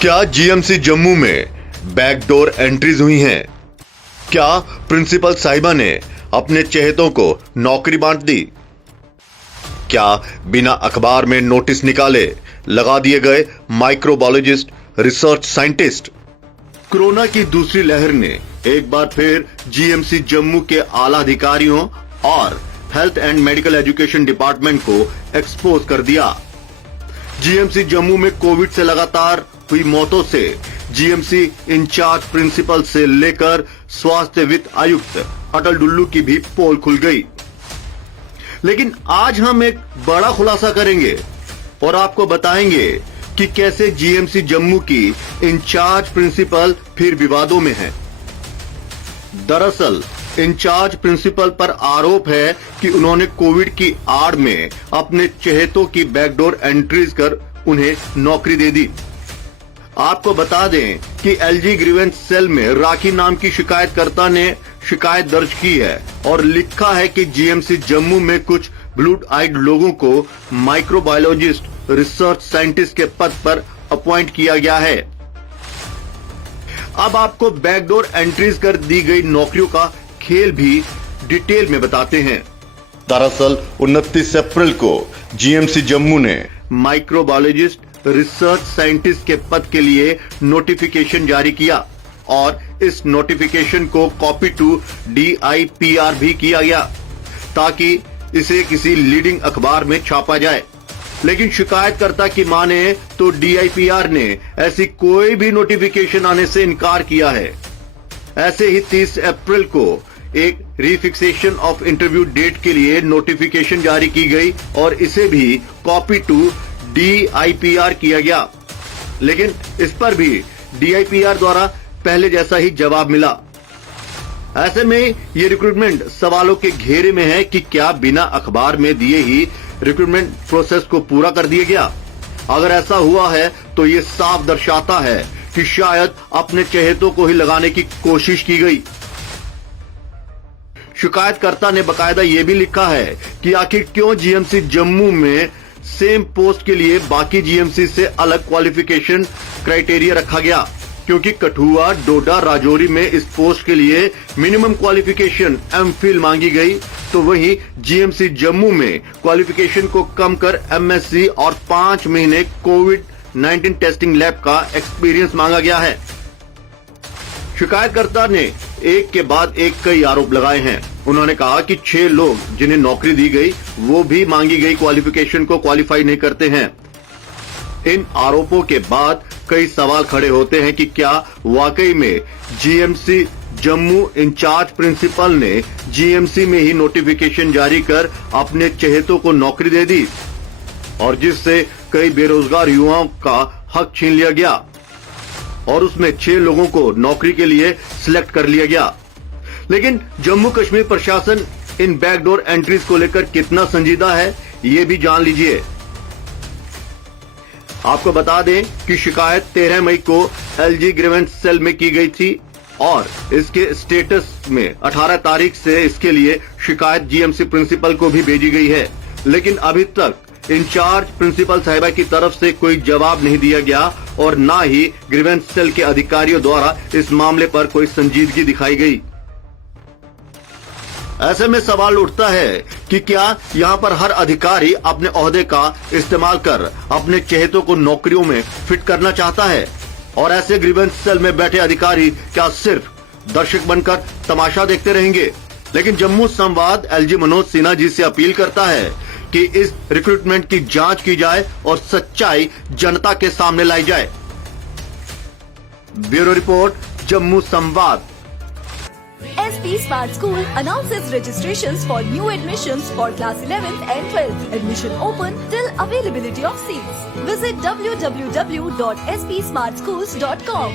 क्या जीएमसी जम्मू में backdoor entries हुई हैं? क्या प्रिंसिपल साहिबा ने अपने चहेतों को नौकरी बांट दी? क्या बिना अखबार में नोटिस निकाले लगा दिए गए माइक्रोबायोलॉजिस्ट, रिसर्च साइंटिस्ट? कोरोना की दूसरी लहर ने एक बार फिर जीएमसी जम्मू के आला अधिकारियों और health and medical education department को एक्सपोज कर दिया। जीएमसी जम्मू में कोविड से लगातार हुई मौतों से जीएमसी इंचार्ज प्रिंसिपल से लेकर स्वास्थ्य वित्त आयुक्त अटल डुल्लू की भी पोल खुल गई। लेकिन आज हम एक बड़ा खुलासा करेंगे और आपको बताएंगे कि कैसे जीएमसी जम्मू की इंचार्ज प्रिंसिपल फिर विवादों में है। दरअसल इंचार्ज प्रिंसिपल पर आरोप है कि उन्होंने कोविड की आड़ में अपने चहेतों की बैकडोर एंट्रीज कर उन्हें नौकरी दे दी। आपको बता दें कि एलजी ग्रीवेंस सेल में राखी नाम की शिकायतकर्ता ने शिकायत दर्ज की है और लिखा है कि जीएमसी जम्मू में कुछ ब्लू आइड लोगों को माइक्रोबायोलॉजिस्ट, रिसर्च साइंटिस्ट के पद पर अपॉइंट किया गया है। अब आपको बैकडोर एंट्रीज कर दी गई नौकरियों का खेल भी डिटेल में बताते हैं। दरअसल 29 अप्रैल को जीएमसी जम्मू ने माइक्रोबायोलॉजिस्ट, रिसर्च साइंटिस्ट के पद के लिए नोटिफिकेशन जारी किया और इस नोटिफिकेशन को कॉपी टू DIPR भी किया गया ताकि इसे किसी लीडिंग अखबार में छापा जाए। लेकिन शिकायतकर्ता की माने तो DIPR ने ऐसी कोई भी नोटिफिकेशन आने से इनकार किया है। ऐसे ही 30 अप्रैल को एक रिफिक्सेशन ऑफ इंटरव्यू डेट के लिए नोटिफिकेशन जारी की गई और इसे भी कॉपी टू DIPR किया गया। लेकिन इस पर भी DIPR द्वारा पहले जैसा ही जवाब मिला। ऐसे में ये रिक्रूटमेंट सवालों के घेरे में है कि क्या बिना अखबार में दिए ही रिक्रूटमेंट प्रोसेस को पूरा कर दिया गया? अगर ऐसा हुआ है तो ये साफ दर्शाता है कि शायद अपने चहेतों को ही लगाने की कोशिश की गई। शिकायतकर्ता ने बकायदा ये भी लिखा है कि आखिर क्यों जीएमसी जम्मू में सेम पोस्ट के लिए बाकी जीएमसी से अलग क्वालिफिकेशन क्राइटेरिया रखा गया, क्योंकि कठुआ, डोडा, राजौरी में इस पोस्ट के लिए मिनिमम क्वालिफिकेशन MPhil मांगी गई, तो वहीं जीएमसी जम्मू में क्वालिफिकेशन को कम कर MSc और 5 महीने कोविड-19 टेस्टिंग लैब का एक्सपीरियंस मांगा गया है। शिकायतकर्ता ने एक के बाद एक कई आरोप लगाए हैं। उन्होंने कहा कि 6 लोग जिन्हें नौकरी दी गई वो भी मांगी गई क्वालिफिकेशन को क्वालिफाई नहीं करते हैं। इन आरोपों के बाद कई सवाल खड़े होते हैं कि क्या वाकई में जीएमसी जम्मू इंचार्ज प्रिंसिपल ने जीएमसी में ही नोटिफिकेशन जारी कर अपने चहेतों को नौकरी दे दी और जिससे कई बेरोजगार युवाओं का हक छीन लिया गया और उसमें 6 लोगों को नौकरी के लिए सिलेक्ट कर लिया गया। लेकिन जम्मू कश्मीर प्रशासन इन बैकडोर एंट्रीज को लेकर कितना संजीदा है, ये भी जान लीजिए। आपको बता दें कि शिकायत 13 मई को एलजी ग्रीवेंस सेल में की गई थी और इसके स्टेटस में 18 तारीख से इसके लिए शिकायत जीएमसी प्रिंसिपल को भी भेजी गई है। लेकिन अभी तक इंचार्ज प्रिंसिपल साहिबा की तरफ से कोई जवाब नहीं दिया गया और ना ही ग्रीवेंस सेल के अधिकारियों द्वारा इस मामले पर कोई संजीदगी दिखाई गई। ऐसे में सवाल उठता है कि क्या यहाँ पर हर अधिकारी अपने ओहदे का इस्तेमाल कर अपने चहेतों को नौकरियों में फिट करना चाहता है और ऐसे ग्रीवेंस सेल में बैठे अधिकारी क्या सिर्फ दर्शक बनकर तमाशा देखते रहेंगे? लेकिन जम्मू संवाद एलजी मनोज सिन्हा जी से अपील करता है कि इस रिक्रूटमेंट की जांच की जाए और सच्चाई जनता के सामने लाई जाए। ब्यूरो रिपोर्ट, जम्मू संवाद। SP Smart School announces registrations for new admissions for class 11th and 12th. Admission open till availability of seats. Visit www.spsmartschools.com.